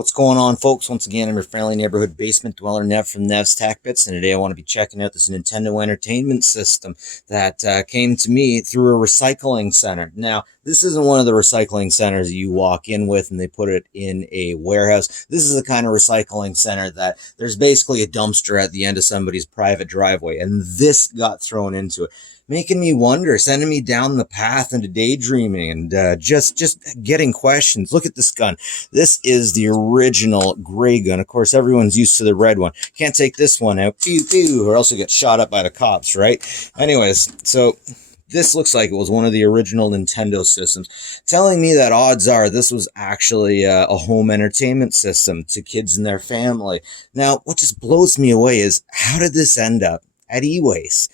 What's going on, folks? Once again, I'm your friendly neighborhood basement dweller, Nev from Nev's Tech Bits, and today I want to be checking out this Nintendo Entertainment System that came to me through a recycling center. Now, this isn't one of the recycling centers you walk in with and they put it in a warehouse. This is the kind of recycling center that there's basically a dumpster at the end of somebody's private driveway, and this got thrown into it, making me wonder, sending me down the path into daydreaming and just getting questions. Look at this gun. This is the original gray gun. Of course, everyone's used to the red one. Can't take this one out, pew pew, or else you'll get shot up by the cops, right? Anyways, so this looks like it was one of the original Nintendo systems, telling me that odds are this was actually a home entertainment system to kids and their family. Now, what just blows me away is, how did this end up at e-waste?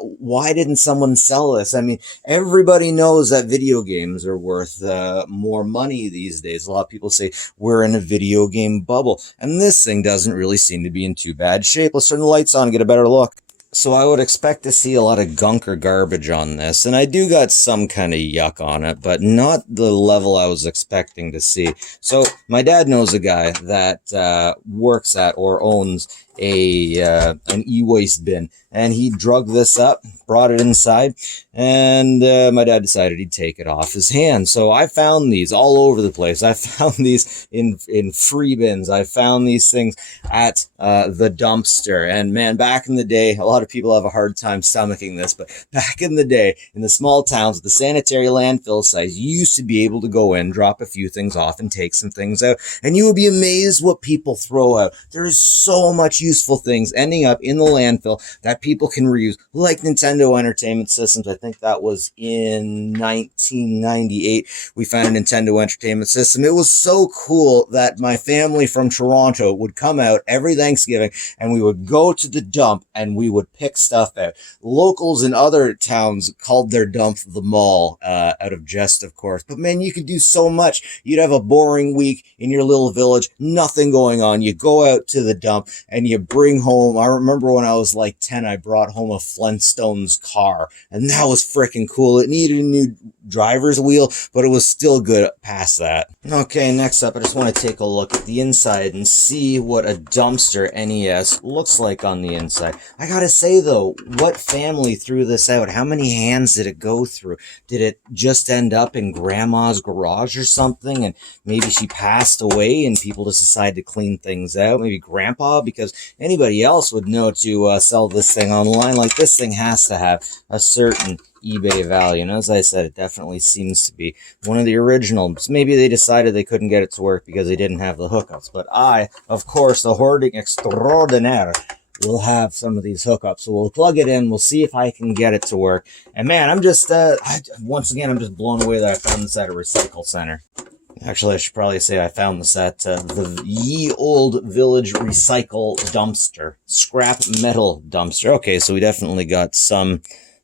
Why didn't someone sell this? I mean, everybody knows that video games are worth more money these days. A lot of people say we're in a video game bubble, and this thing doesn't really seem to be in too bad shape. Let's turn the lights on and get a better look. So I would expect to see a lot of gunk or garbage on this, and I do got some kind of yuck on it, but not the level I was expecting to see. So my dad knows a guy that works at or owns an e-waste bin, and he drug this up, brought it inside, and my dad decided he'd take it off his hands. So I found these all over the place. I found these in free bins. I found these things at the dumpster. And man, back in the day, a lot of people have a hard time stomaching this, but back in the day, in the small towns with the sanitary landfill sites, you used to be able to go in, drop a few things off, and take some things out, and you would be amazed what people throw out. There is so much useful things ending up in the landfill that people can reuse, like Nintendo Entertainment Systems. I think that was in 1998 we found a Nintendo Entertainment System. It was so cool that my family from Toronto would come out every Thanksgiving and we would go to the dump and we would pick stuff out. Locals in other towns called their dump the mall, out of jest, of course. But man, you could do so much. You'd have a boring week in your little village, nothing going on. You go out to the dump and you bring home, I remember when I was like 10, I brought home a Flintstones car, and that was freaking cool. It needed a new driver's wheel, but it was still good past that. Okay, next up, I just want to take a look at the inside and see what a dumpster NES looks like on the inside. I gotta say though, what family threw this out? How many hands did it go through? Did it just end up in grandma's garage or something, and maybe she passed away and people just decided to clean things out? Maybe grandpa, because anybody else would know to sell this thing online. Like, this thing has to have a certain eBay value, and as I said, it definitely seems to be one of the originals. Maybe they decided they couldn't get it to work because they didn't have the hookups, but I, of course, the hoarding extraordinaire, will have some of these hookups. So we'll plug it in, we'll see if I can get it to work. And man, I'm just once again, I'm just blown away that I found this at a recycle center. Actually, I should probably say I found this at the Ye Old Village Recycle Dumpster. Scrap metal dumpster. Okay, so we definitely got some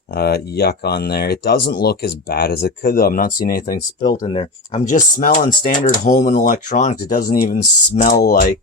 yuck on there. It doesn't look as bad as it could, though. I'm not seeing anything spilt in there. I'm just smelling standard home and electronics. It doesn't even smell like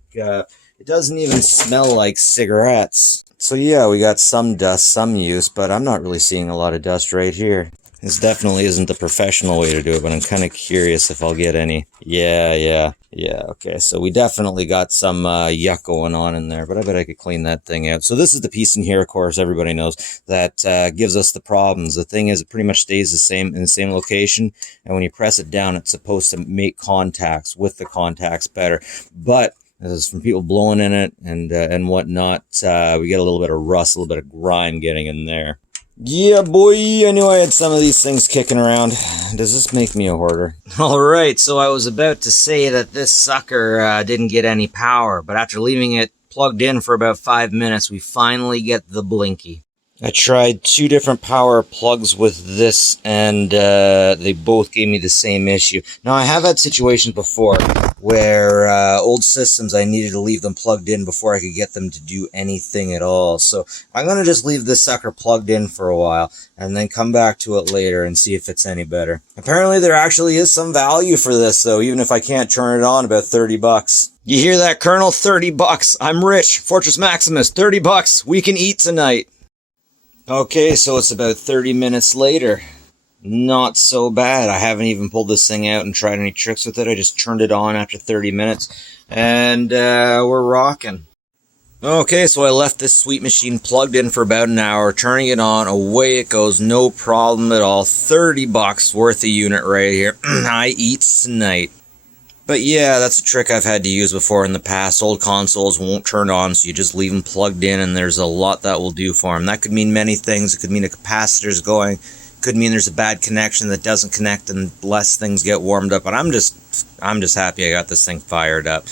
cigarettes. So yeah, we got some dust, some use, but I'm not really seeing a lot of dust right here. This definitely isn't the professional way to do it, but I'm kind of curious if I'll get any. Yeah, okay. So we definitely got some yuck going on in there, but I bet I could clean that thing out. So this is the piece in here, of course, everybody knows, that gives us the problems. The thing is, it pretty much stays the same in the same location, and when you press it down, it's supposed to make contacts with the contacts better. But this is from people blowing in it and whatnot. We get a little bit of rust, a little bit of grime getting in there. Yeah, boy, I knew I had some of these things kicking around. Does this make me a hoarder? Alright, so I was about to say that this sucker didn't get any power, but after leaving it plugged in for about 5 minutes, we finally get the blinky. I tried 2 different power plugs with this, and they both gave me the same issue. Now, I have had situations before where old systems, I needed to leave them plugged in before I could get them to do anything at all. So I'm going to just leave this sucker plugged in for a while, and then come back to it later and see if it's any better. Apparently, there actually is some value for this, though, even if I can't turn it on, about 30 bucks. You hear that, Colonel? 30 bucks. I'm rich. Fortress Maximus, 30 bucks. We can eat tonight. Okay, so it's about 30 minutes later. Not so bad. I haven't even pulled this thing out and tried any tricks with it. I just turned it on after 30 minutes, and we're rocking. Okay, so I left this sweet machine plugged in for about an hour, turning it on, away it goes, no problem at all. 30 bucks worth a unit right here. I eat tonight. But yeah, that's a trick I've had to use before in the past. Old consoles won't turn on, so you just leave them plugged in, and there's a lot that will do for them. That could mean many things. It could mean a capacitor's going. It could mean there's a bad connection that doesn't connect, and less things get warmed up. But I'm just happy I got this thing fired up.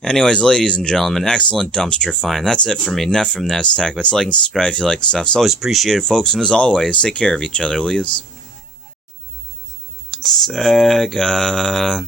Anyways, ladies and gentlemen, excellent dumpster find. That's it for me. Nev from Nev's Tech Bits. Like and subscribe if you like stuff. It's always appreciated, folks. And as always, take care of each other, please. Sega.